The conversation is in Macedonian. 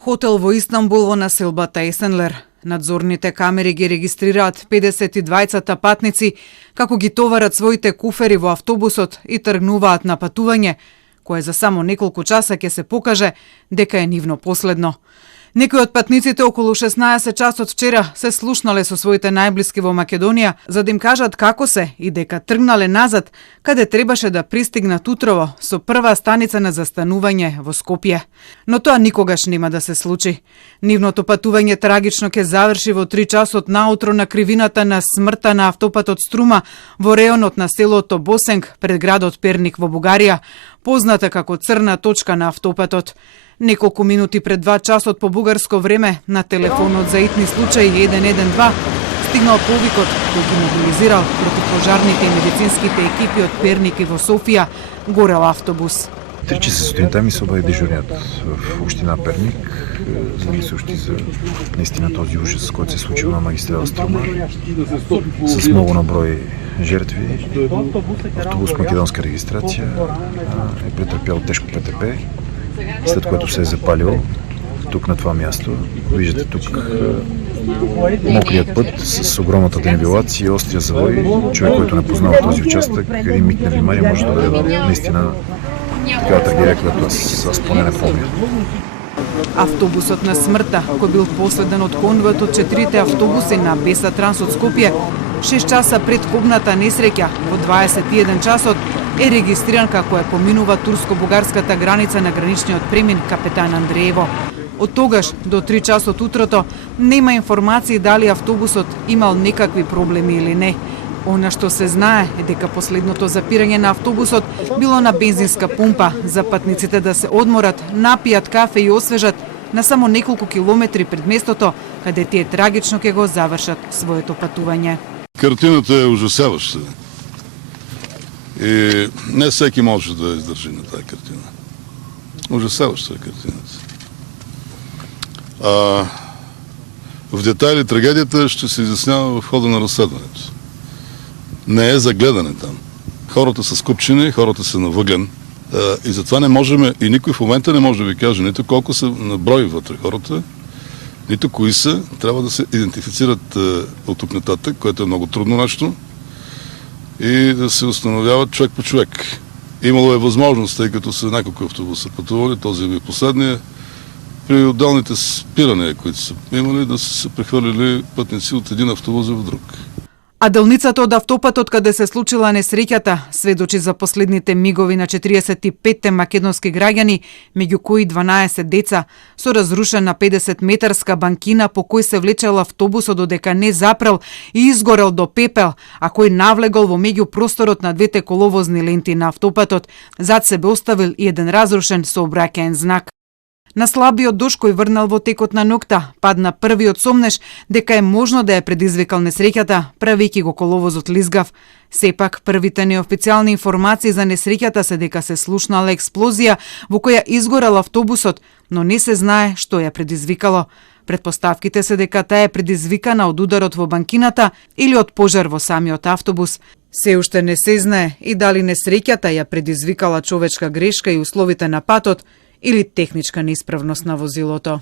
Хотел во Истанбул во населбата Есенлер. Надзорните камери ги регистрираат 52 патници како ги товарат своите куфери во автобусот и тргнуваат на патување, кое за само неколку часа ќе се покаже дека е нивно последно. Некои од патниците околу 16 часот вчера се слушнале со своите најблиски во Македонија за да им кажат како се и дека тргнале назад каде требаше да пристигнат утрово со прва станица на застанување во Скопје. Но тоа никогаш нема да се случи. Нивното патување трагично ќе заврши во 3 часот наутро на кривината на смртта на автопатот Струма во реонот на селото Босенг пред градот Перник во Бугарија, позната како црна точка на автопатот. Неколку минути пред 2 часот по бугарско време на телефонот за итни случаи 112 стигнал повикот кој ги мобилизирал противпожарните и медицинските екипи од Перник и во Софија горел автобус. 3 часа сутринта ми се обади дежурният в община Перник, за да ми съобщи за наистина този ужас, който се е случил на магистрала Струма с много наброй жертви. Автобус македонска регистрация е претърпял тежко ПТП, след което се е запалил тук на това място. Виждате тук мокрият път с огромната денивелация и острия завой. Човек, който не познава този участък, един миг на внимание може да доведе наистина такава трагедия, която аз поне не помня. Автобусот на смртта, кој бил последен од конвојот од 4 автобуси на Беса Транс од Скопје, 6 часа пред кобната несреќа во 21 часот е регистриран како е поминува турско-бугарската граница на граничниот премин Капетан Андреево. Од тогаш до 3 часот утрото нема информации дали автобусот имал некакви проблеми или не. Она што се знае е дека последното запирање на автобусот било на бензинска пумпа за патниците да се одморат, напијат кафе и освежат на само неколку километри пред местото каде тие трагично ќе го завршат своето патување. Картината е ужасяваща. И не всеки може да издържи на тази картина. Ужасяваща е картината. В детайли трагедията ще се изяснява в хода на разследването. Не е за гледане там. Хората са скупчени, хората са на въглен. И затова не можем, и никой в момента не може да ви каже нито колко са на брой вътре хората, нито кои са. Трябва да се идентифицират от тук нататък, което е много трудно нещо, и да се установяват човек по човек. Имало е възможност, тъй като са няколко автобуса пътували, този е бил последния, при отделните спирания, които са имали, да са се прехвърлили пътници от един автобус в друг. А делницата од автопатот каде се случила несреќата сведочи за последните мигови на 45 македонски граѓани, меѓу кои 12 деца, со разрушена 50-метарска банкина по кој се влечел автобусот додека не запрел и изгорел до пепел, а кој навлегол во меѓупросторот на двете коловозни ленти на автопатот, зад себе оставил и еден разрушен сообраќаен знак. На слабиот дожд кој врнал во текот на ноќта, падна првиот сомнеш дека е можно да ја предизвикал несреќата, правејќи го коловозот лизгав. Сепак, првите неофицијални информации за несреќата се дека се слушнала експлозија во која изгорел автобусот, но не се знае што ја предизвикало. Предпоставките се дека таа е предизвикана од ударот во банкината или од пожар во самиот автобус. Се уште не се знае и дали несреќата ја предизвикала човечка грешка и условите на патот или техничка неисправност на возилото.